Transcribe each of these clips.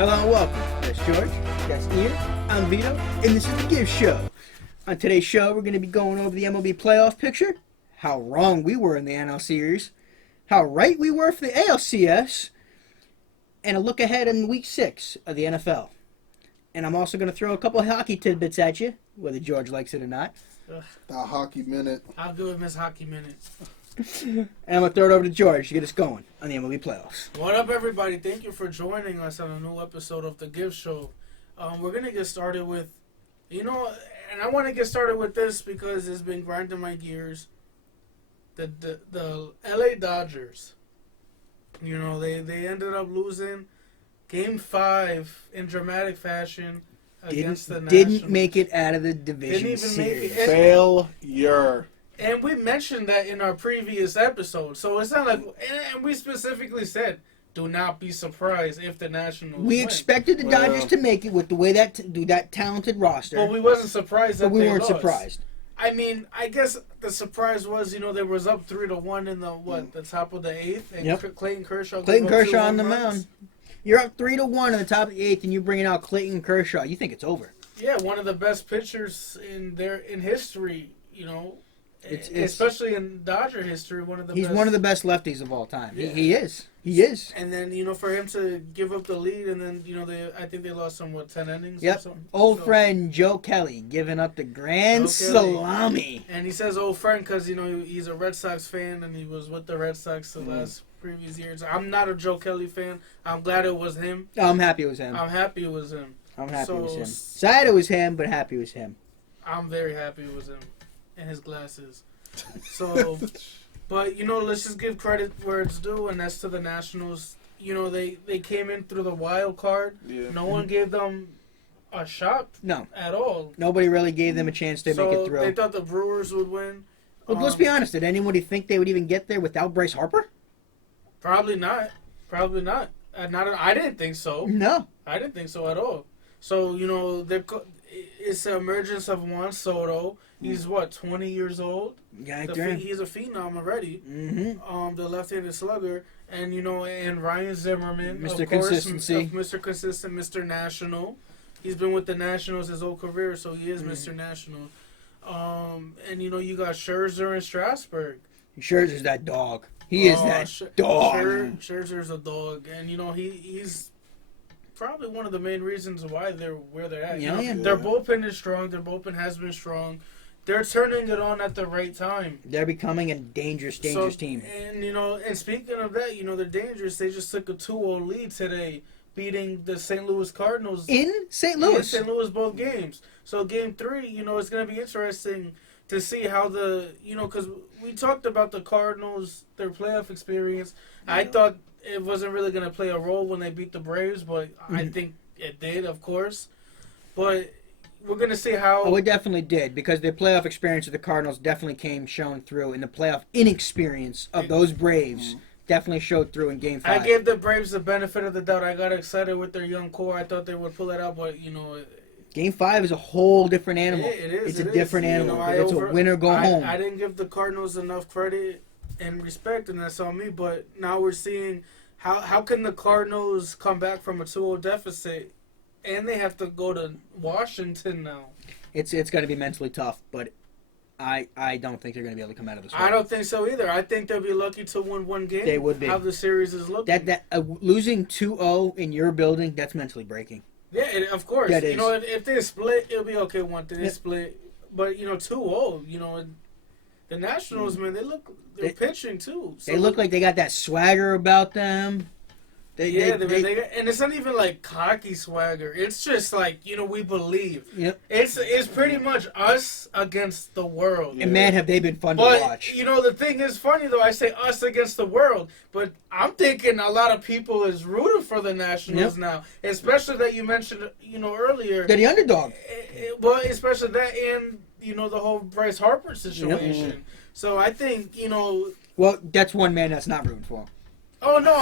Hello and welcome. That's George, that's Ian, I'm Vito, and this is the Giv Show. On today's show, we're going to be going over the MLB playoff picture, how wrong we were in the NL Series, how right we were for the ALCS, and a look ahead in Week 6 of the NFL. And I'm also going to throw a couple of hockey tidbits at you, whether George likes it or not. The hockey minute. I'll do it, Miss Hockey Minute. And I'm going to throw it over to George to get us going on the MLB playoffs. What up, everybody? Thank you for joining us on a new episode of the Giv Show. We're going to get started with, and I want to get started with this because it's been grinding my gears. The LA Dodgers, they ended up losing Game 5 in dramatic fashion against the Nationals. Didn't make it out of the division series. Failure. And we mentioned that in our previous episode. So it's not like, and we specifically said, do not be surprised if the Nationals win. Expected the Dodgers to make it with the way that talented roster. But we wasn't surprised that we weren't lost. surprised. I mean, I guess the surprise was, there was up 3-1 in the top of the 8th, and Clayton Kershaw on the mound. You're up 3-1 in the top of the 8th, and you're bringing out Clayton Kershaw. You think it's over? Yeah, one of the best pitchers in history. Especially in Dodger history, He's one of the best lefties of all time. Yeah. He is. He is. And then, for him to give up the lead, and then, I think they lost some, 10 innings or something? Old friend Joe Kelly giving up the grand salami. And he says old friend because, he's a Red Sox fan, and he was with the Red Sox the last previous years. I'm not a Joe Kelly fan. I'm glad it was him. I'm happy it was him. I'm happy it was him. Sad it was him, but happy it was him. I'm very happy it was him. And his glasses. So, but, let's just give credit where it's due, and that's to the Nationals. They came in through the wild card. Yeah. No one gave them a shot at all. Nobody really gave them a chance to make it through. They thought the Brewers would win. Well, let's be honest. Did anybody think they would even get there without Bryce Harper? Probably not. I didn't think so. No. I didn't think so at all. So, it's the emergence of Juan Soto. He's 20 years old? Yeah, he's a phenom already. Mm-hmm. The left-handed slugger, and and Ryan Zimmerman, Mr. Of course, Consistency, Mr. Consistent, Mr. National. He's been with the Nationals his whole career, so he is Mr. National. And you got Scherzer and Strasburg. Scherzer's that dog. He is that dog. Scherzer's a dog, and he's probably one of the main reasons why they're where they're at. Their bullpen is strong. Their bullpen has been strong. They're turning it on at the right time. They're becoming a dangerous team. And and speaking of that, they're dangerous. They just took a 2-0 lead today, beating the St. Louis Cardinals in St. Louis. In St. Louis, both games. So Game 3, it's going to be interesting to see how because we talked about the Cardinals, their playoff experience. Yeah. I thought it wasn't really going to play a role when they beat the Braves, but I think it did, of course. But we're going to see how... Oh, it definitely did, because the playoff experience of the Cardinals definitely shown through, and the playoff inexperience of those Braves definitely showed through in Game 5. I gave the Braves the benefit of the doubt. I got excited with their young core. I thought they would pull it out, but, Game 5 is a whole different animal. It is. It's a different animal. It's a winner go home. I didn't give the Cardinals enough credit and respect, and that's on me, but now we're seeing how can the Cardinals come back from a 2-0 deficit, and they have to go to Washington now. It's going to be mentally tough, but I don't think they're going to be able to come out of this. I don't think so either. I think they'll be lucky to win one game. They would be. How the series is looking. Losing 2-0 in your building, that's mentally breaking. Yeah, of course. That is. If they split, it'll be okay one thing. They split. But, 2-0, the Nationals, man, they're pitching too. So they look like they got that swagger about them. And it's not even like cocky swagger. It's just like, we believe. Yep. It's pretty much us against the world. And man, have they been fun to watch. The thing is funny though, I say us against the world, but I'm thinking a lot of people is rooting for the Nationals now. Especially that you mentioned, earlier. They're the underdog. Well, especially that and, the whole Bryce Harper situation. Yep. So I think, Well, that's one man that's not rooting for him. Oh no!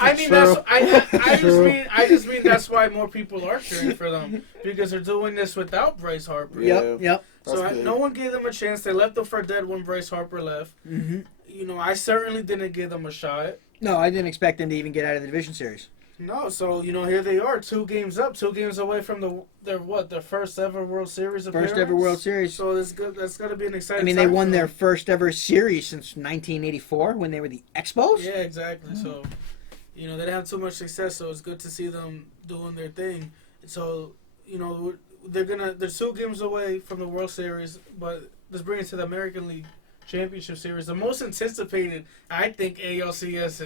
I just mean that's why more people are cheering for them because they're doing this without Bryce Harper. Yep. So no one gave them a chance. They left them for dead when Bryce Harper left. Mm-hmm. I certainly didn't give them a shot. No, I didn't expect them to even get out of the division series. No, so here they are, 2 games up, 2 games away from their first ever World Series appearance. First ever World Series. So that's good. That's got to be an exciting. I mean, time they won for their them. first ever series since 1984 when they were the Expos. Yeah, exactly. So, they didn't have too much success, so it's good to see them doing their thing. So, they're 2 games away from the World Series, but let's bring it to the American League Championship Series, the most anticipated, I think, ALCS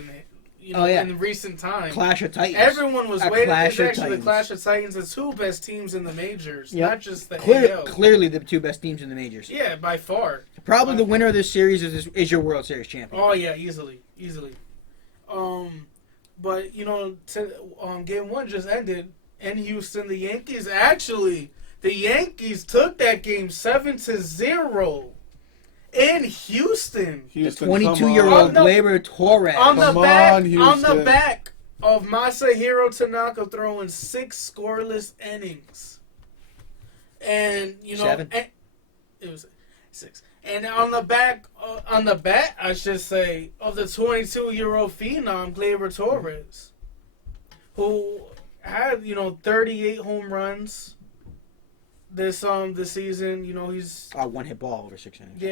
in recent times. Clash of Titans. Everyone was waiting. It's actually Titans. the Clash of Titans, the 2 best teams in the majors, Yep. not just the AL. Clearly the 2 best teams in the majors. Yeah, by far. Probably the winner of this series is your World Series champion. Oh yeah, easily. But game 1 just ended in Houston. The Yankees took that game 7-0 in Houston. The 22-year-old Gleyber Torres. On the Houston. back of Masahiro Tanaka throwing 6 scoreless innings, and 7. It was 6. And on the back, I should say, of the 22-year-old phenom Gleyber Torres, who had 38 home runs this season. He's 1 hit ball over 6 innings.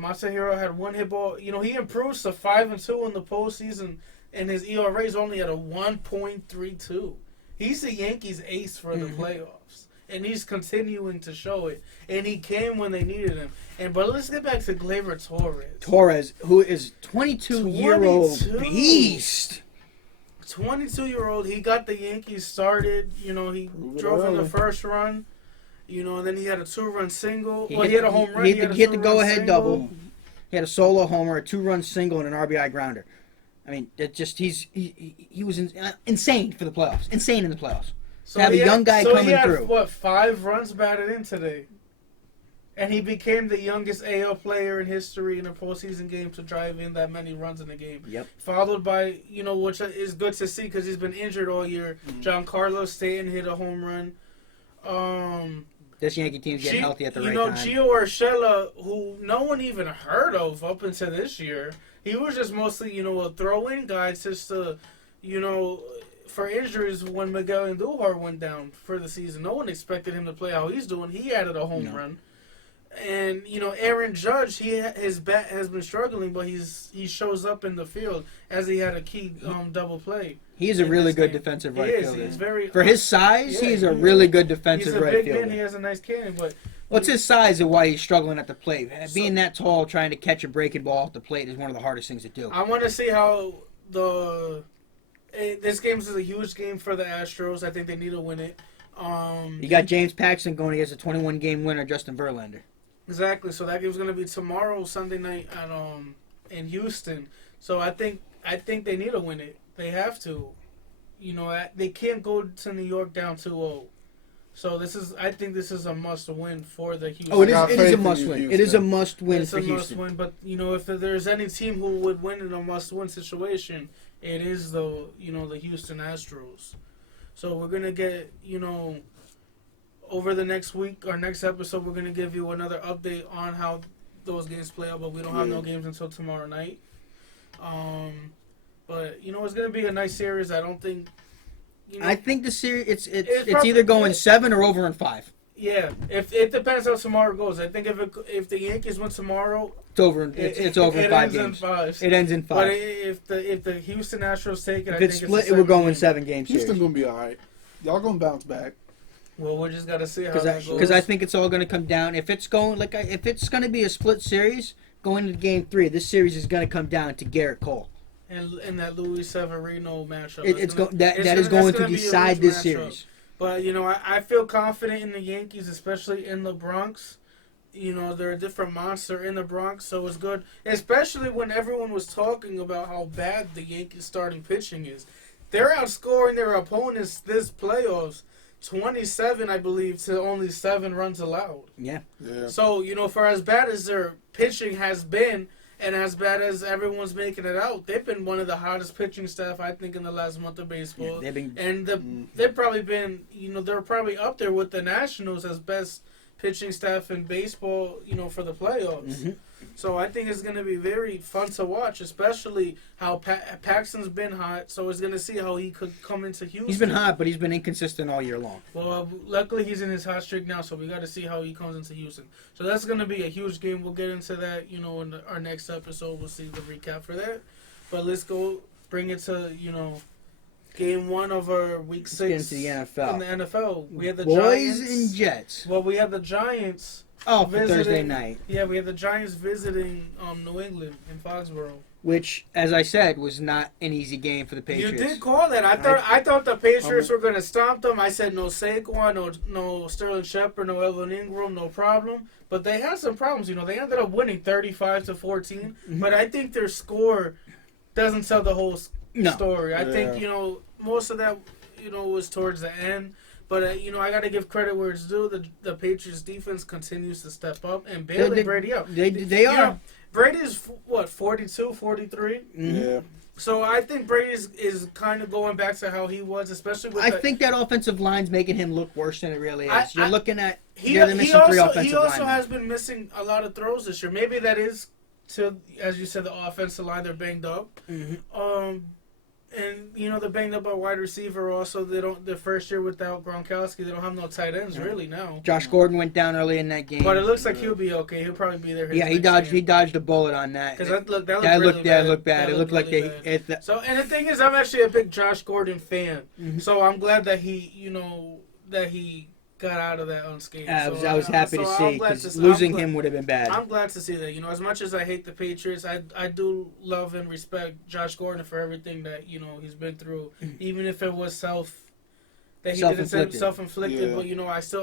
Masahiro had 1 hit ball. He improves to 5-2 in the postseason, and his ERA is only at a 1.32. He's the Yankees' ace for the playoffs, and he's continuing to show it. And he came when they needed him. But let's get back to Gleyber Torres. Torres, who is 22-year-old 22. beast. 22-year-old. He got the Yankees started. He drove in the first run. And then he had a 2-run single. He had a home run. He hit the go-ahead double. He had a solo homer, a 2-run single, and an RBI grounder. I mean, he was insane for the playoffs. Insane in the playoffs. So to have a young guy coming through. 5 runs batted in today. And he became the youngest AL player in history in a postseason game to drive in that many runs in a game. Yep. Followed by, which is good to see because he's been injured all year. Giancarlo Stanton hit a home run. This Yankee team's getting healthy at the right time. Gio Urshela, who no one even heard of up until this year, he was just mostly, a throw-in guy just to, for injuries when Miguel Andujar went down for the season. No one expected him to play how he's doing. He added a home run. And, Aaron Judge, his bat has been struggling, but he shows up in the field as he had a key double play. He's a really good defensive right fielder. He's very, for his size, he's a really good defensive right fielder. He's a big man. He has a nice cannon, but... What's his size and why he's struggling at the plate? Being that tall, trying to catch a breaking ball off the plate is one of the hardest things to do. I want to see how this game is a huge game for the Astros. I think they need to win it. You got James Paxton going against a 21-game winner, Justin Verlander. Exactly. So that game's going to be tomorrow, Sunday night, in Houston. So I think they need to win it. They have to. They can't go to New York down 2-0. So I think this is a must-win for the Houston. Oh, it is a must-win. It is a must-win for Houston. It's a must-win, but if there's any team who would win in a must-win situation, it is the Houston Astros. So we're gonna get over the next week or next episode, we're gonna give you another update on how those games play out. But we don't have no games until tomorrow night. But it's gonna be a nice series. I don't think. I think the series it's either going 7 or over in 5. Yeah, if it depends how tomorrow goes. I think if the Yankees win tomorrow, it's over. It's over in 5 games. It ends in 5. But if the Houston Astros take it, if it's split, we're going 7 games. Houston gonna be all right. Y'all gonna bounce back. Well, we just gotta see how that goes. Because I think it's all gonna come down. If it's going if it's gonna be a split series going into Game 3, this series is gonna come down to Garrett Cole. And that Luis Severino matchup. That is going to decide this series. But I feel confident in the Yankees, especially in the Bronx. They're a different monster in the Bronx, so it's good. Especially when everyone was talking about how bad the Yankees starting pitching is. They're outscoring their opponents this playoffs 27, I believe, to only 7 runs allowed. Yeah. So, for as bad as their pitching has been, and as bad as everyone's making it out, they've been one of the hottest pitching staff, I think, in the last month of baseball. Yeah, they've probably been, they're probably up there with the Nationals as best pitching staff in baseball, for the playoffs. Mm-hmm. So I think it's going to be very fun to watch, especially how Paxton's been hot. So it's going to see how he could come into Houston. He's been hot, but he's been inconsistent all year long. Well, luckily he's in his hot streak now, so we got to see how he comes into Houston. So that's going to be a huge game. We'll get into that, in our next episode. We'll see the recap for that. But let's go bring it to, Game 1 of our Week 6 Let's get into the NFL. In the NFL. We had the Boys Giants. and Jets. Well, we had the Giants. Oh, for Thursday night. Yeah, we had the Giants visiting New England in Foxborough. Which, as I said, was not an easy game for the Patriots. You did call that. I thought the Patriots were going to stomp them. I said no Saquon, no Sterling Shepard, no Evan Ingram, no problem. But they had some problems. They ended up winning 35-14. Mm-hmm. But I think their score doesn't tell the whole story. I think most of that was towards the end. But, I got to give credit where it's due. The Patriots' defense continues to step up and bailing Brady up. They are. Brady's, 42, 43? Mm-hmm. Yeah. So I think Brady is kind of going back to how he was, especially with I think that offensive line's making him look worse than it really is. You're looking at... He also has been missing a lot of throws this year. Maybe that is to, as you said, the offensive line, they're banged up. Mm-hmm. And they're banged up by wide receiver. Also, their first year without Gronkowski, they don't have no tight ends really now. Josh Gordon went down early in that game, but it looks like he'll be okay. He'll probably be there. Yeah, he dodged a bullet on that. Because that looked bad. It looked like they. So, and the thing is, I'm actually a big Josh Gordon fan. Mm-hmm. So I'm glad that he got out of that unscathed. I was happy to see, because losing him would have been bad. I'm glad to see that. As much as I hate the Patriots, I do love and respect Josh Gordon for everything that he's been through, even if it was self-inflicted. Yeah. But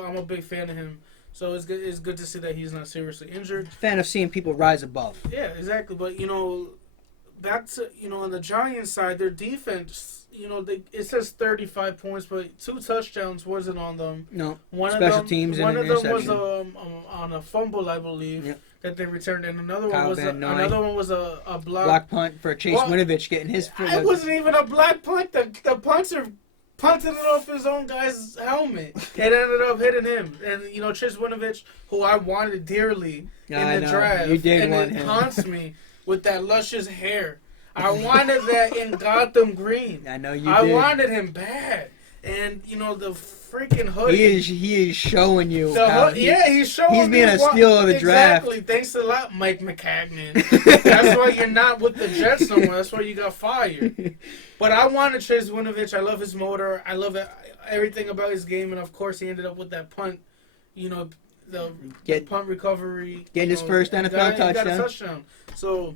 I'm a big fan of him. So it's good. It's good to see that he's not seriously injured. Fan of seeing people rise above. Yeah, exactly. But back to on the Giants side, their defense. It says 35 points, but 2 touchdowns wasn't on them. No, one teams and an interception. One of them was on a fumble, I believe, that they returned, and another one was a block punt for Chase Winovich getting his. It wasn't even a block punt. The punter punted it off his own guy's helmet. It ended up hitting him, and Chase Winovich, who I wanted dearly in the draft, you did and want it him. haunts me with that luscious hair. I wanted that in Gotham Green. I know you did. I wanted him bad. And, the freaking hoodie. He is showing you. He's showing He's being a steal of the draft. Exactly. Thanks a lot, Mike McCagnon. That's why you're not with the Jets no more. That's why you got fired. But I wanted Chase Winovich. I love his motor. I love everything about his game. And, of course, he ended up with that punt, the punt recovery. Getting his first NFL touchdown. He got a touchdown. So...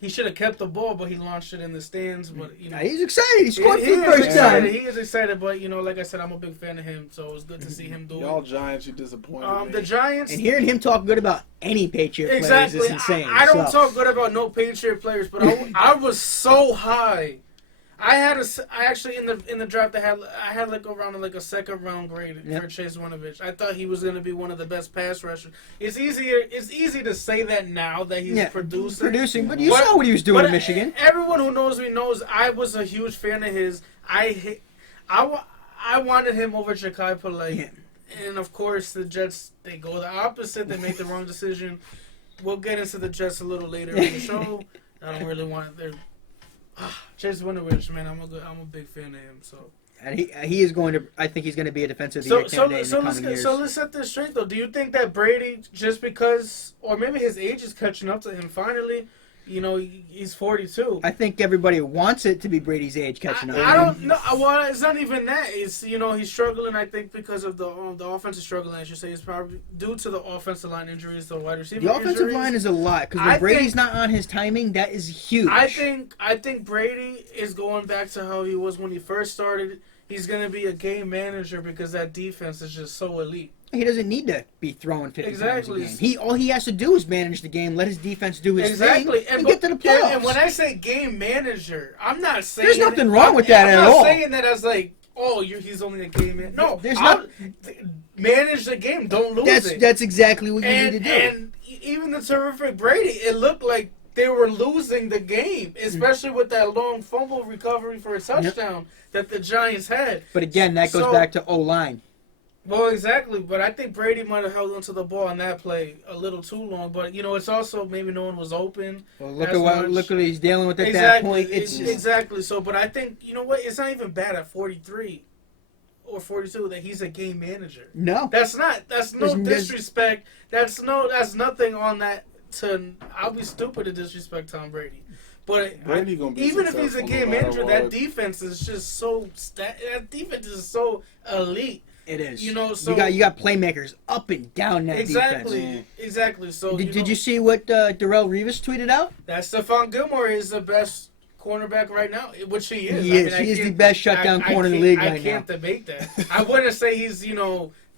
he should have kept the ball, but he launched it in the stands. But he's excited. He scored for the first time. He is excited, but like I said, I'm a big fan of him, so it was good to see him do it. Y'all Giants, you disappointed me. The Giants, and hearing him talk good about any Patriot players is insane. I don't talk good about no Patriot players, but I was so high. I actually in the draft I had around a second round grade for Chase Winovich. I thought he was going to be one of the best pass rushers. It's easy to say that now that he's producing, but you saw what he was doing in Michigan. Everyone who knows me knows I was a huge fan of his. I wanted him over Ja'Kai Polite, and of course the Jets, they go the opposite. They make the wrong decision. We'll get into the Jets a little later in the show. I don't really want their. Chase Winovich, man, I'm a big fan of him. So, and he is going to. I think he's going to be a defensive year candidate in the coming years. So let's set this straight though. Do you think that Brady, just because, or maybe his age is catching up to him finally? He's 42. I think everybody wants it to be Brady's age catching up. I don't know. Well, it's not even that. It's he's struggling. I think because of the offensive struggling. I should say it's probably due to the offensive line injuries, the wide receiver. The offensive injuries. line is a lot because when Brady's not on his timing, that is huge. I think Brady is going back to how he was when he first started. He's going to be a game manager because that defense is just so elite. He doesn't need to be throwing 50 times a game. All he has to do is manage the game, let his defense do his thing, and get to the playoffs. And when I say game manager, I'm not saying... There's nothing wrong with that at all. I'm not saying that as he's only a game manager. No, there's not... Manage the game, don't lose it. That's exactly what you need to do. And even the terrific Brady, it looked like they were losing the game, especially with that long fumble recovery for a touchdown that the Giants had. But again, that goes back to O-line. Well, exactly, but I think Brady might have held onto the ball on that play a little too long. But it's also maybe no one was open. Well, look what he's dealing with at that point. It's just... exactly. So, but I think what? It's not even bad at 43 or 42 that he's a game manager. No, that's no disrespect. That's nothing on that. I'll be stupid to disrespect Tom Brady. But even if he's a game manager, that defense is just so. That defense is so elite. It is. So you got playmakers up and down that defense. Exactly. So did you see what Darrelle Revis tweeted out? That Stephon Gilmore is the best cornerback right now, which he is. He is the best shutdown corner in the league right now. I can't debate that. I wouldn't say he's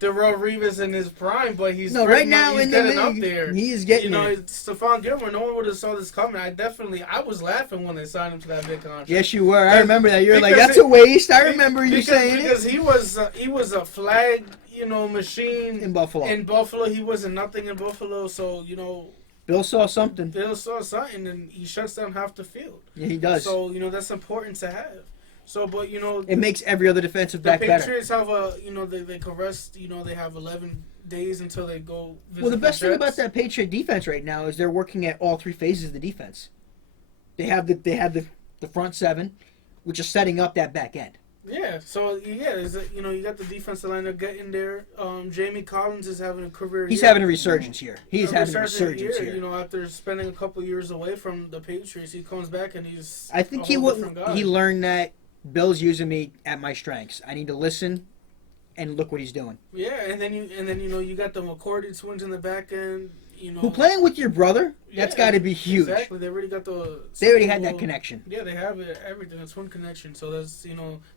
Darrelle Revis in his prime, but he's right now he's in the league, up there. He is getting there. Stephon Gilmore. No one would have saw this coming. I was laughing when they signed him to that big contract. Yes, you were. I remember that. You were like, "That's a waste." I remember you saying because he was a flag machine in Buffalo. In Buffalo, he wasn't nothing in Buffalo. So Bill saw something. And he shuts down half the field. Yeah, he does. So that's important to have. So, but it makes every other defensive back better. The Patriots have they can rest. They have 11 days until they go. Visit the best the thing about that Patriot defense right now is they're working at all three phases of the defense. They have the front seven, which is setting up that back end. Yeah. So you got the defensive line getting there. Jamie Collins is having a career. He's having a resurgence here. He's having a resurgence here. After spending a couple years away from the Patriots, he comes back and he's. I think he learned that. Bill's using me at my strengths. I need to listen and look what he's doing. Yeah, and then you got the McCourty twins in the back end. Who playing with your brother? That's got to be huge. Exactly, they already got They already had that connection. Yeah, they have everything. It's one connection. So that's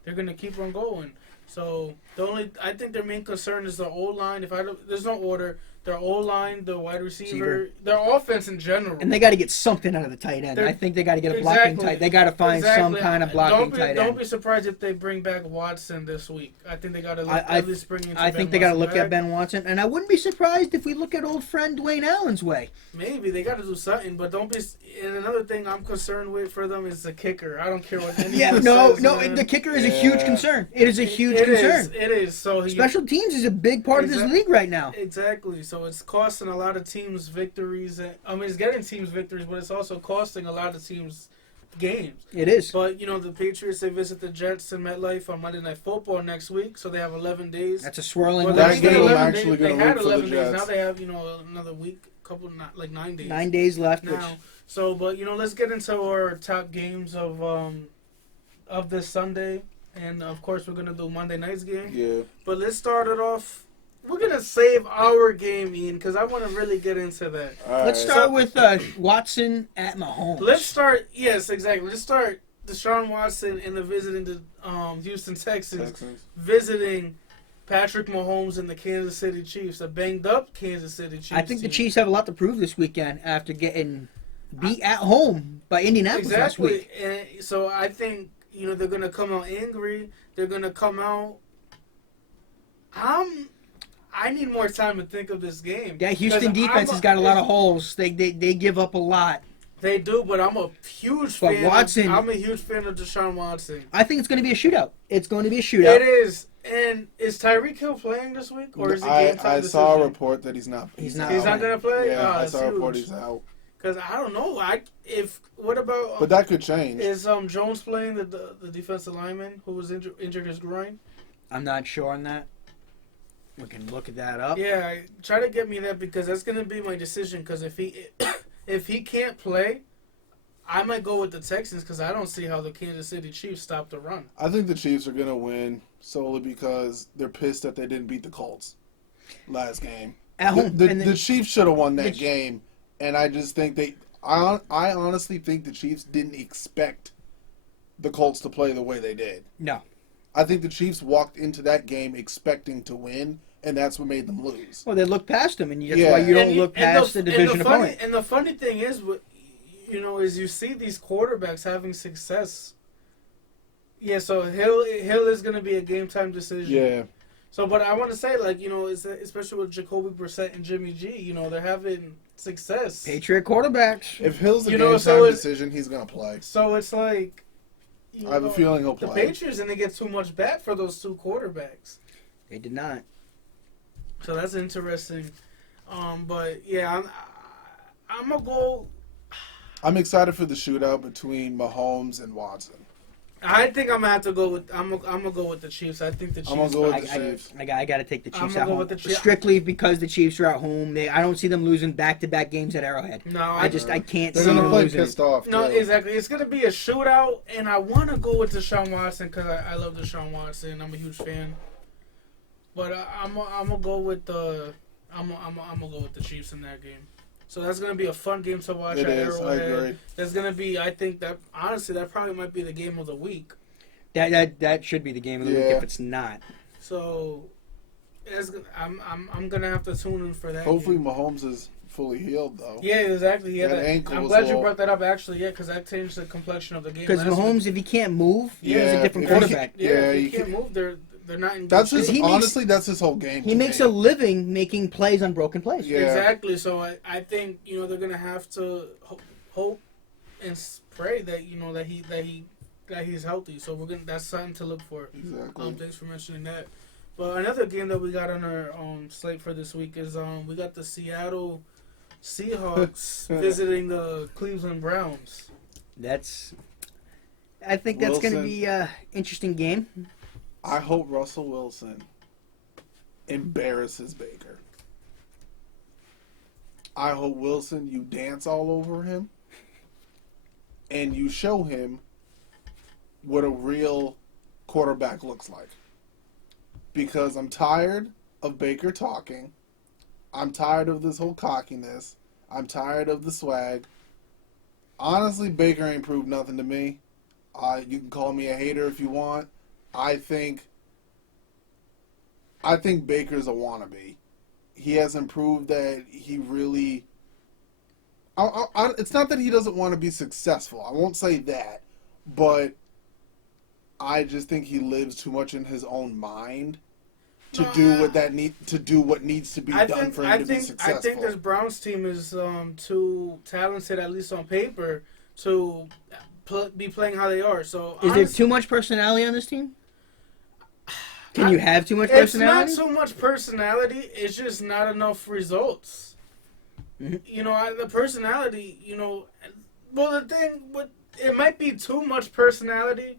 they're gonna keep on going. So I think their main concern is the O-line. There's no order. Their O-line, the wide receiver, their offense in general. And they got to get something out of the tight end. I think they got to get a blocking tight. They got to find some kind of blocking tight end. Don't be surprised if they bring back Watson this week. I think they got to at least bring in. I think they got to look at Ben Watson, and I wouldn't be surprised if we look at old friend Dwayne Allen's way. Maybe they got to do something, but don't be. And another thing I'm concerned with for them is the kicker. I don't care what. The kicker is a huge concern. It is a huge concern. It is. So special teams is a big part of this league right now. Exactly. So it's costing a lot of teams victories. It's getting teams victories, but it's also costing a lot of teams games. It is. But, the Patriots, they visit the Jets in MetLife on Monday Night Football next week, so they have 11 days. That's a swirling game. Actually they had 11 days. Now they have, another week, 9 days. 9 days left. Now. So, but, let's get into our top games of this Sunday. And, of course, we're going to do Monday night's game. Yeah. But let's start it off. We're going to save our game, Ian, because I want to really get into that. Let's start with Watson at Mahomes. Yes, exactly. Let's start Deshaun Watson and visiting the Houston Texans, visiting Patrick Mahomes and the Kansas City Chiefs, a banged-up Kansas City Chiefs I think the Chiefs have a lot to prove this weekend after getting beat at home by Indianapolis last week. And so I think, they're going to come out angry. They're going to come out... I need more time to think of this game. That Houston defense has got a lot of holes. They give up a lot. They do, but I'm a huge fan. I'm a huge fan of Deshaun Watson. I think it's going to be a shootout. It's going to be a shootout. It is. And is Tyreek Hill playing this week, or is it game time decision? I saw a report that he's not. He's not going to play. Yeah, I saw a report he's out. Because I don't know. What about? But that could change. Is Jones playing the defensive lineman who was injured his groin? I'm not sure on that. We can look that up. Yeah, try to get me that because that's going to be my decision. Because if he can't play, I might go with the Texans because I don't see how the Kansas City Chiefs stop the run. I think the Chiefs are going to win solely because they're pissed that they didn't beat the Colts last game. At home. The Chiefs should have won that game, and I just think I honestly think the Chiefs didn't expect the Colts to play the way they did. No. I think the Chiefs walked into that game expecting to win, and that's what made them lose. Well, they looked past them, and that's why you don't look past the division opponent. And the funny thing is, is you see these quarterbacks having success. Yeah, so Hill is going to be a game time decision. Yeah. So, but I want to say, especially with Jacoby Brissett and Jimmy G, they're having success. Patriot quarterbacks. If Hill's the game time decision, he's going to play. So it's like... I have a feeling he'll play. The Patriots didn't get too much back for those two quarterbacks. They did not. So that's interesting. But yeah, I'm gonna go. I'm excited for the shootout between Mahomes and Watson. I think I'm gonna have to go with. I'm gonna go with the Chiefs. I think the Chiefs. I'm gonna go with the Chiefs. I got to take the I'm Chiefs gonna at go home. with the Chiefs. Strictly because the Chiefs are at home. I don't see them losing back-to-back games at Arrowhead. No, I can't They're see gonna them play losing. pissed off. No, too. exactly. It's gonna be a shootout, and I want to go with Deshaun Watson because I love Deshaun Watson. I'm a huge fan. But I'm gonna go with the I'm gonna go with the Chiefs in that game. So that's gonna be a fun game to watch It at is. I Arrowhead. agree. That's gonna be. I think that honestly, that probably might be the game of the week. That should be the game of the week Yeah. if it's not. So, I'm gonna have to tune in for that. Hopefully, game. Mahomes is fully healed though. Yeah, exactly. Yeah, That ankle I'm was glad you low. brought that up. Actually, yeah, because that changed the complexion of the game. Because last Mahomes, week. if he can't move, he's Yeah, a different if he quarterback. Yeah, Yeah, if you he can't can- move, they're not in. That's good his. shape. He makes- Honestly, that's his whole game. He to makes me. a living making plays on broken plays. Yeah. Exactly. So I think they're gonna have to hope and pray that that he's healthy. So that's something to look for. Exactly. Thanks for mentioning that. But another game that we got on our slate for this week is we got the Seattle Seahawks visiting the Cleveland Browns. I think that's going to Wilson. be an interesting game. I hope Russell Wilson embarrasses Baker. I hope Wilson, you dance all over him, and you show him what a real quarterback looks like. Because I'm tired of Baker talking. I'm tired of this whole cockiness. I'm tired of the swag. Honestly, Baker ain't proved nothing to me. You can call me a hater if you want. I think Baker's a wannabe. He hasn't proved that he really... it's not that he doesn't want to be successful. I won't say that. But I just think he lives too much in his own mind to do what needs to be done for him to be successful. I think this Browns team is too talented, at least on paper, to be playing how they are. So Is there too much personality on this team? Can you have too much personality? It's not so much personality. It's just not enough results. Mm-hmm. The personality. Well, the thing, it might be too much personality.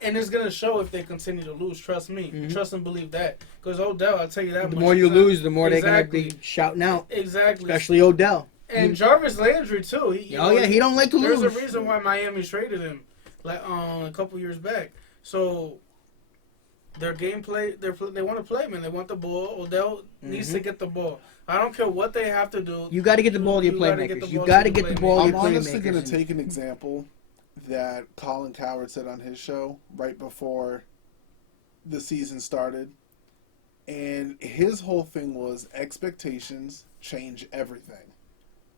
And it's going to show if they continue to lose. Trust me. Mm-hmm. Trust and believe that. Because Odell, I'll tell you that much. The more you lose, the more they're going to be shouting out. Exactly. Especially Odell. And Jarvis Landry, too. He don't like to lose. There's a reason why Miami traded him a couple years back. So, their gameplay, they want to play him, and they want the ball. Odell needs to get the ball. I don't care what they have to do. You got to get the ball to your playmakers. You got to get the ball to I'm your honestly playmakers. going to take an example that Colin Cowherd said on his show right before the season started. And his whole thing was expectations change everything.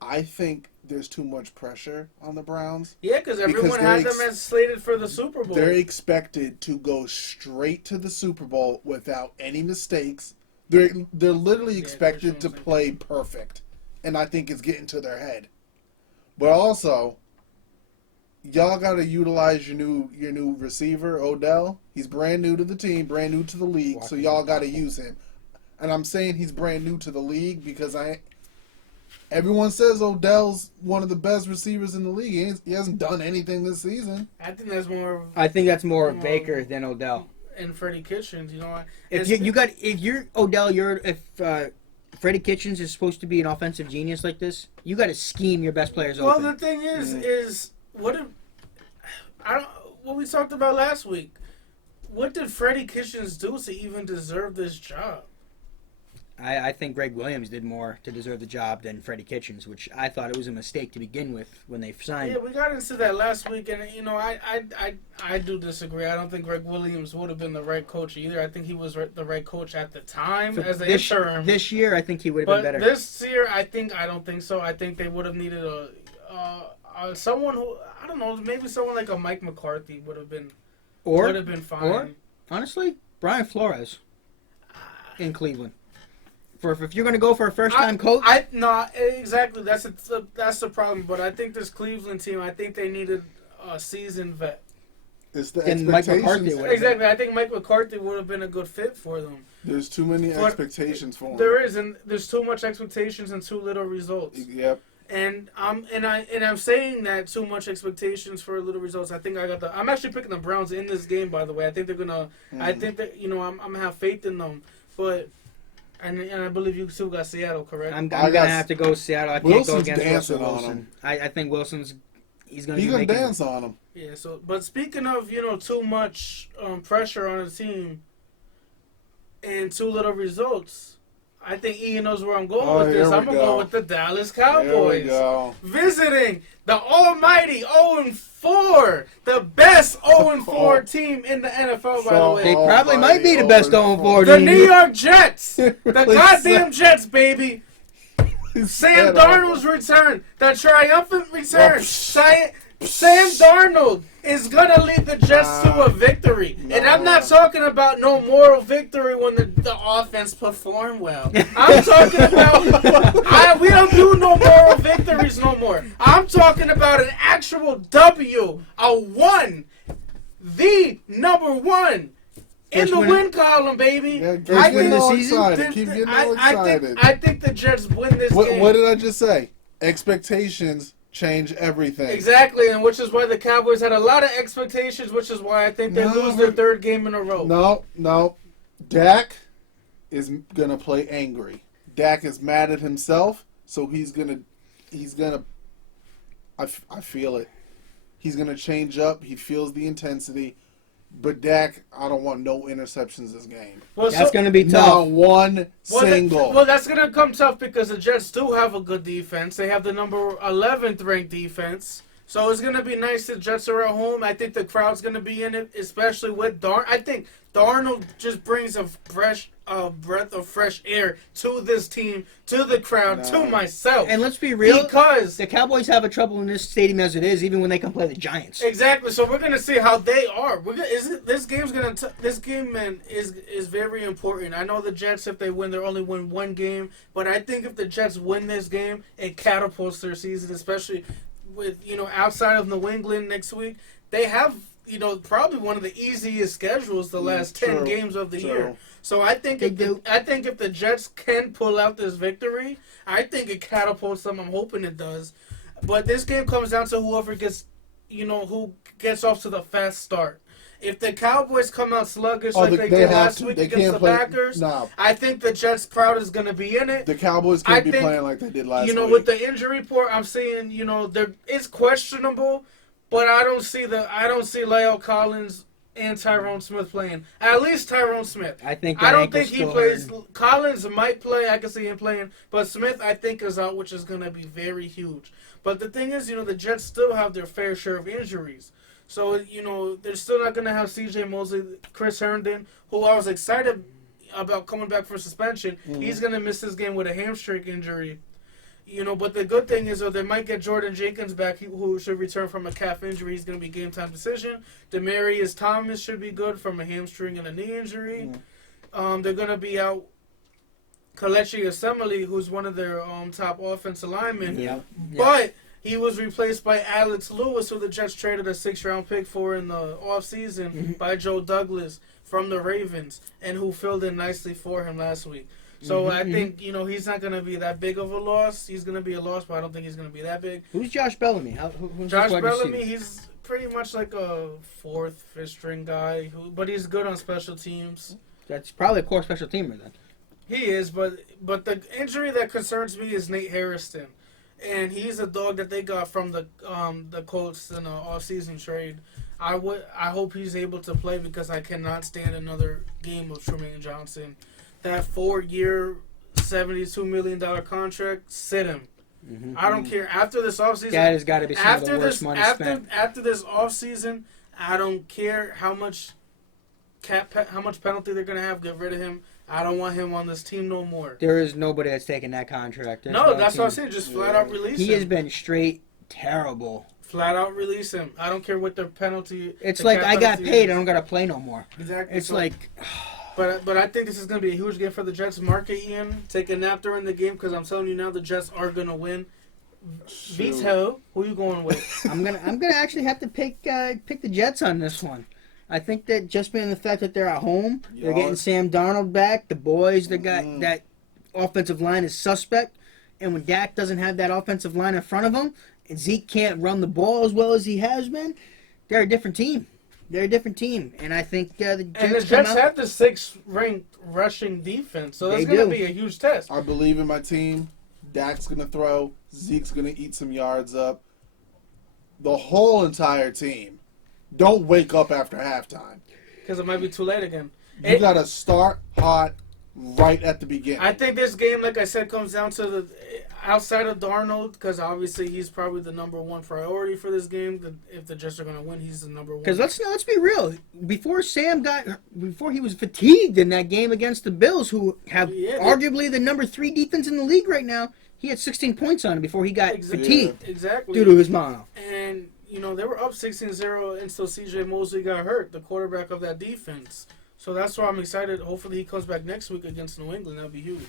I think there's too much pressure on the Browns. Yeah, because everyone has them as slated for the Super Bowl. They're expected to go straight to the Super Bowl without any mistakes. They're literally expected to play perfect. And I think it's getting to their head. But also, y'all got to utilize your new receiver, Odell. He's brand new to the team, brand new to the league, so y'all got to use him. And I'm saying he's brand new to the league because everyone says Odell's one of the best receivers in the league. He hasn't done anything this season. I think that's more. I think that's more of Baker than Odell. And Freddie Kitchens, If you're Odell, if Freddie Kitchens is supposed to be an offensive genius like this, you got to scheme your best players open. Well, the thing is what we talked about last week. What did Freddie Kitchens do to even deserve this job? I think Greg Williams did more to deserve the job than Freddie Kitchens, which I thought it was a mistake to begin with when they signed. Yeah, we got into that last week, and I do disagree. I don't think Greg Williams would have been the right coach either. I think he was the right coach at the time as the interim. This year, I think he would have been better. This year, I don't think so. I think they would have needed someone who, I don't know, maybe someone like a Mike McCarthy would have been fine. Or honestly, Brian Flores in Cleveland. If you're going to go for a first-time coach, no, exactly. That's the problem. But I think this Cleveland team, I think they needed a seasoned vet. It's the Then Mike McCarthy expectations. would- Exactly. I think Mike McCarthy would have been a good fit for them. There's too many But expectations for him. There is, and there's too much expectations and too little results. Yep. And I'm saying that too much expectations for little results. I think I'm actually picking the Browns in this game. By the way, I think they're gonna. I think that I'm gonna have faith in them. But and I believe you still got Seattle, correct? I'm gonna have to go Seattle. I can't Wilson's go against dancing Russell on Wilson. him. I think Wilson's he's gonna dance on him. Yeah. So, but speaking of too much pressure on a team and too little results. I think Ian knows where I'm going with this. I'm going to go with the Dallas Cowboys. There we go. Visiting the almighty 0-4. The best 0-4 team in the NFL, by the way. They probably might be the best 0-4 The team. New York Jets. The goddamn Jets, baby. Sam Darnold's return. The triumphant return. Sam Darnold is going to lead the Jets to a victory. And I'm not talking about no moral victory when the offense perform well. I'm talking about... we don't do no moral victories no more. I'm talking about an actual W. A 1. The number 1. In the win column, baby. Yeah, keep getting all excited. Keep getting all excited. I think the Jets win this game. What did I just say? Expectations change everything. Exactly, and which is why the Cowboys had a lot of expectations, which is why I think they lose their third game in a row. No. Dak is gonna play angry. Dak is mad at himself, so he's gonna I feel it. He's gonna change up. He feels the intensity. But Dak, I don't want no interceptions this game. Well, that's going to be tough. Not one single. That's going to come tough because the Jets do have a good defense. They have the number 11th ranked defense. So it's going to be nice the Jets are at home. I think the crowd's going to be in it, especially with Darnold. I think Darnold just brings a fresh breath of fresh air to this team, to the crowd, to myself. And let's be real, because the Cowboys have a trouble in this stadium as it is, even when they can play the Giants. Exactly. So we're gonna see how they are. This game, man, is very important. I know the Jets, if they win, they only win one game, but I think if the Jets win this game, it catapults their season, especially with outside of New England next week. They have probably one of the easiest schedules the last 10 games of the year. So I think if the Jets can pull out this victory, I think it catapults them. I'm hoping it does. But this game comes down to whoever gets, who gets off to the fast start. If the Cowboys come out sluggish like they did last week against the Packers, I think the Jets crowd is going to be in it. The Cowboys can't be playing like they did last week. With the injury report, I'm seeing, it's questionable. But I don't see La'el Collins and Tyrone Smith playing. At least Tyrone Smith. I don't think he plays. Collins might play. I can see him playing. But Smith, I think, is out, which is going to be very huge. But the thing is, the Jets still have their fair share of injuries. So, they're still not going to have C.J. Mosley, Chris Herndon, who I was excited about coming back for suspension. Mm-hmm. He's going to miss this game with a hamstring injury. But the good thing is, they might get Jordan Jenkins back, who should return from a calf injury. He's going to be game-time decision. Demaryius Thomas should be good from a hamstring and a knee injury. They're going to be out Kelechi Osemele, who's one of their top offensive linemen. Yeah. But he was replaced by Alex Lewis, who the Jets traded a 6th-round pick for in the offseason by Joe Douglas from the Ravens, and who filled in nicely for him last week. So I think, he's not going to be that big of a loss. He's going to be a loss, but I don't think he's going to be that big. Who's Josh Bellamy? Josh Bellamy, he's pretty much like a 4th, 5th-string guy, but he's good on special teams. That's probably a core special teamer then. He is, but the injury that concerns me is Nate Hairston. And he's a dog that they got from the Colts in an off-season trade. I hope he's able to play because I cannot stand another game of Trumaine Johnson. That 4-year, $72 million contract, sit him. Mm-hmm. I don't care. After this offseason, that has got to be some of the worst money spent. After this offseason, I don't care how much penalty they're gonna have. Get rid of him. I don't want him on this team no more. There is nobody that's taking that contract. No, that's what I'm saying. Just flat out release him. He has been straight terrible. Flat out release him. I don't care what the penalty. It's like I got paid. I don't got to play no more. Exactly. It's like. But I think this is going to be a huge game for the Jets. Mark it, Ian. Take a nap during the game because I'm telling you now the Jets are going to win. Vito, who you going with? I'm gonna actually have to pick the Jets on this one. I think that just being the fact that they're at home, they're getting Sam Darnold back. The boys, they got that offensive line is suspect, and when Dak doesn't have that offensive line in front of him, and Zeke can't run the ball as well as he has been, they're a different team. They're a different team, and I think the Jets have the 6th ranked rushing defense, so that's going to be a huge test. I believe in my team. Dak's going to throw. Zeke's going to eat some yards up. The whole entire team. Don't wake up after halftime. Because it might be too late again. You got to start hot right at the beginning. I think this game, like I said, comes down to the outside of Darnold, because obviously he's probably the number one priority for this game. If the Jets are going to win, he's the number one. Because let's be real. Before he was fatigued in that game against the Bills, who have arguably the number 3 defense in the league right now, he had 16 points on him before he got fatigued. Exactly. Due to his mono. And they were up 16-0 until C.J. Mosley got hurt, the quarterback of that defense. So that's why I'm excited. Hopefully he comes back next week against New England. That would be huge.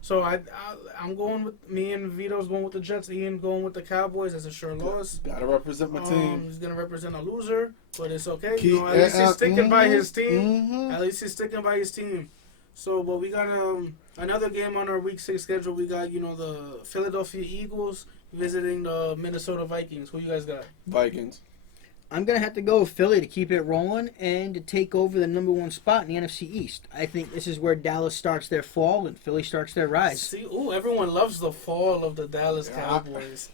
So I'm going with me and Vito's going with the Jets. Ian going with the Cowboys. That's a sure loss. Gotta represent my team. He's gonna represent a loser, but it's okay. At least he's sticking by his team. Mm-hmm. At least he's sticking by his team. So, but we got another game on our Week 6 schedule. We got the Philadelphia Eagles visiting the Minnesota Vikings. Who you guys got? Vikings. I'm going to have to go with Philly to keep it rolling and to take over the number 1 spot in the NFC East. I think this is where Dallas starts their fall and Philly starts their rise. See, everyone loves the fall of the Dallas Cowboys.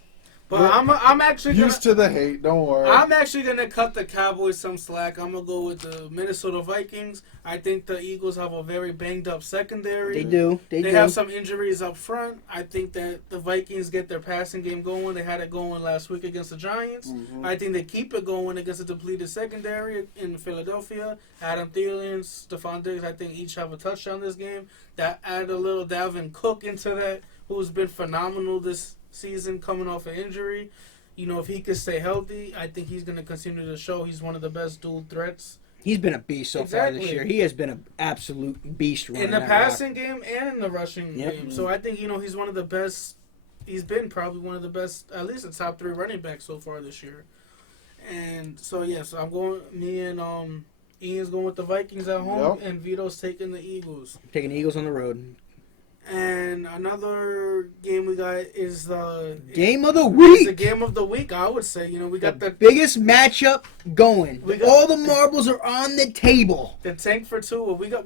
But I'm actually used to the hate. Don't worry. I'm actually gonna cut the Cowboys some slack. I'm gonna go with the Minnesota Vikings. I think the Eagles have a very banged up secondary. They do. They have some injuries up front. I think that the Vikings get their passing game going. They had it going last week against the Giants. Mm-hmm. I think they keep it going against a depleted secondary in Philadelphia. Adam Thielen, Stephon Diggs, I think each have a touchdown this game. That add a little Dalvin Cook into that, who's been phenomenal this season coming off an injury. If he could stay healthy, I think he's going to continue to show he's one of the best dual threats. He's been a beast so far this year. He has been an absolute beast in the passing game and in the rushing game. So I think he's one of the best. He's been probably one of the best, at least the top 3 running backs so far this year. And so so I'm going. Me and Ian's going with the Vikings at home, and Vito's taking the Eagles. Taking the Eagles on the road. And another game we got is the game of the week. It's the game of the week, I would say. We got the biggest matchup going. All the marbles are on the table. The tank for two. We have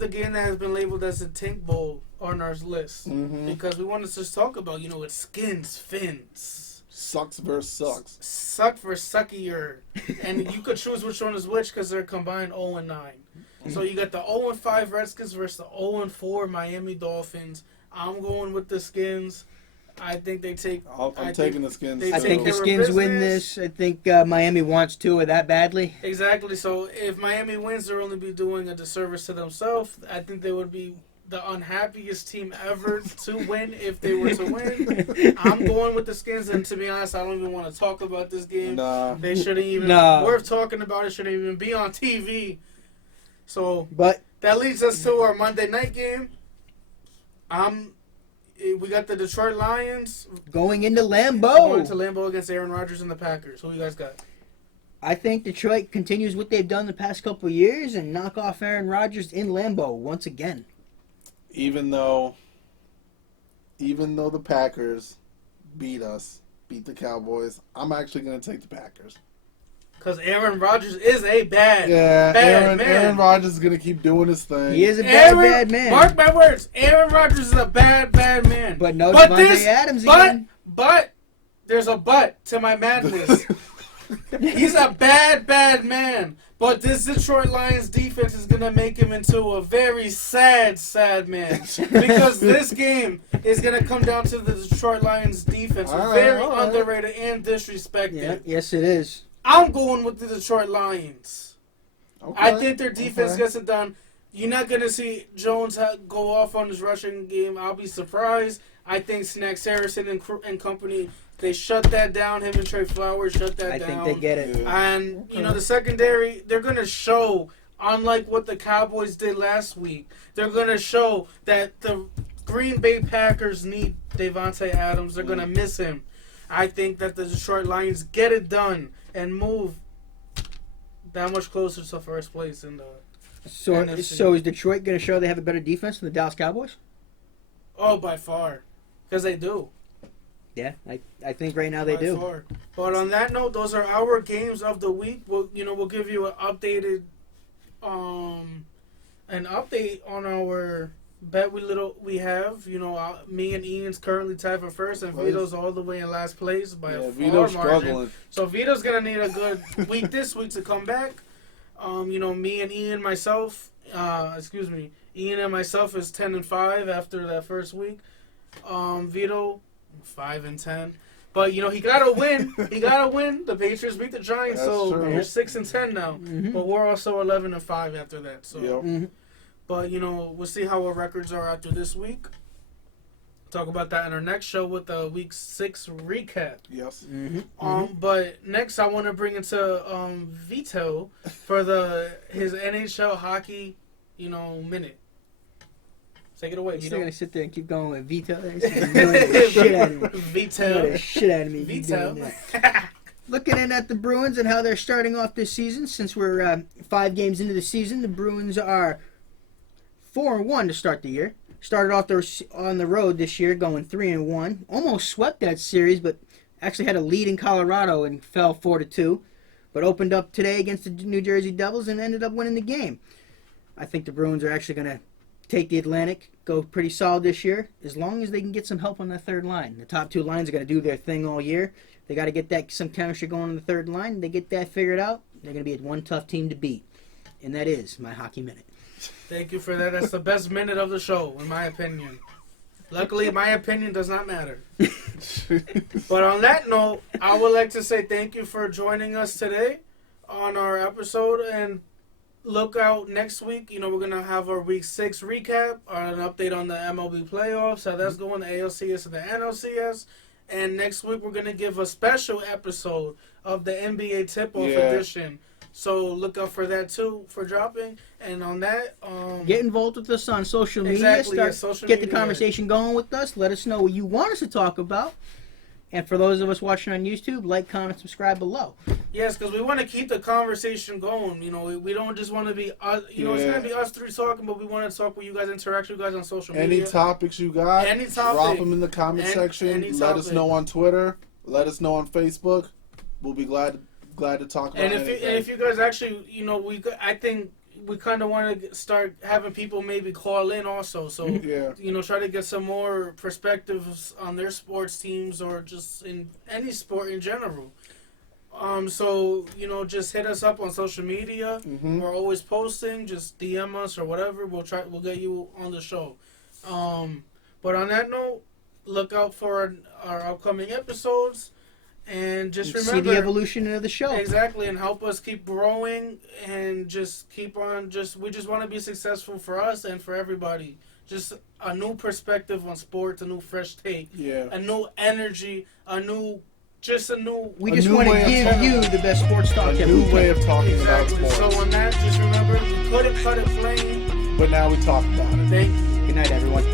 the game that has been labeled as the Tank Bowl on our list because we want to just talk about it's skins, fins. Sucks versus sucks. Suck versus suckier, and you could choose which one is which because they're combined 0-9. So you got the 0-5 Redskins versus the 0-4 Miami Dolphins. I'm going with the Skins. I think they take. I'm taking the Skins. I think the Skins win this. I think Miami wants to that badly. Exactly. So if Miami wins, they'll only be doing a disservice to themselves. I think they would be the unhappiest team ever to win if they were to win. I'm going with the Skins, and to be honest, I don't even want to talk about this game. Nah. They shouldn't even worth talking about. It shouldn't even be on TV. So, but that leads us to our Monday night game. We got the Detroit Lions going into Lambeau. Going to Lambeau against Aaron Rodgers and the Packers. Who you guys got? I think Detroit continues what they've done the past couple of years and knock off Aaron Rodgers in Lambeau once again. Even though the Packers beat the Cowboys, I'm actually going to take the Packers. Because Aaron Rodgers is a bad man. Aaron Rodgers is going to keep doing his thing. He is a bad man. Mark my words. Aaron Rodgers is a bad man. But no Devontae Adams again. But there's a but to my madness. He's a bad man. But this Detroit Lions defense is going to make him into a very sad man. Because this game is going to come down to the Detroit Lions defense. Very underrated and disrespected. Yeah, yes, it is. I'm going with the Detroit Lions. Okay, I think their defense gets it done. You're not going to see Jones go off on his rushing game. I'll be surprised. I think Snacks Harrison and company, they shut that down. Him and Trey Flowers shut that down. I think they get it. And, the secondary, they're going to show, unlike what the Cowboys did last week, they're going to show that the Green Bay Packers need Davante Adams. They're gonna miss him. I think that the Detroit Lions get it done and move that much closer to first place in the NFC. So is Detroit going to show they have a better defense than the Dallas Cowboys? Oh, by far, because they do. Yeah, I think right now they do. Far. But on that note, those are our games of the week. We'll give you an updated, an update on our bet we have. Me and Ian's currently tied for first, and Vito's all the way in last place by a far Vito's margin. struggling. So Vito's gonna need a good week this week to come back. Me and Ian, Ian and myself is 10-5 after that first week. Vito 5-10. But he gotta win. He gotta win. The Patriots beat the Giants, That's so true. you're 6-10 now. Mm-hmm. But we're also 11-5 after that. So, Yep. Mm-hmm. but we'll see how our records are after this week. Talk about that in our next show with the Week 6 recap. Yes. Mm-hmm. But next I want to bring into Vito for his NHL hockey, minute. Take it away, You're Vito. still going to sit there and keep going with Vito? He's annoying the shit out of me. Vito. Annoying the shit out of me. Vito. Looking in at the Bruins and how they're starting off this season, since we're 5 games into the season, the Bruins are 4-1 to start the year. Started off on the road this year, going 3-1. Almost swept that series, but actually had a lead in Colorado and fell 4-2. But opened up today against the New Jersey Devils and ended up winning the game. I think the Bruins are actually going to take the Atlantic, go pretty solid this year, as long as they can get some help on that third line. The top 2 lines are going to do their thing all year. They got to get some chemistry going on the third line. They get that figured out, they're going to be one tough team to beat. And that is my hockey minute. Thank you for that. That's the best minute of the show, in my opinion. Luckily, my opinion does not matter. But on that note, I would like to say thank you for joining us today on our episode. And look out next week. We're going to have our Week 6 recap, an update on the MLB playoffs, how that's going, the ALCS and the NLCS. And next week, we're going to give a special episode of the NBA Tip-Off edition. So look out for that too, for dropping. And on that, get involved with us on social media. Exactly, Get the conversation going with us. Let us know what you want us to talk about. And for those of us watching on YouTube, like, comment, subscribe below. Yes, because we want to keep the conversation going. We don't just want to be us. It's going to be us 3 talking, but we want to talk with you guys, interact with you guys on social media. Any topics you got, Any topic. drop them in the comment section. Let us know on Twitter. Let us know on Facebook. We'll be glad to talk about it. And if you guys actually, I think we kind of want to start having people maybe call in also. So, try to get some more perspectives on their sports teams or just in any sport in general. So, just hit us up on social media. Mm-hmm. We're always posting. Just DM us or whatever. We'll get you on the show. But on that note, look out for our upcoming episodes. And just remember, see the evolution of the show. Exactly, and help us keep growing and just keep on. We just want to be successful for us and for everybody. Just a new perspective on sports, a new fresh take, a new energy, we just want to give you the best sports talk. A new way of talking about sports. So on that, just remember, we couldn't cut it plain, but now we talk about it. Thank you. Good night, everyone.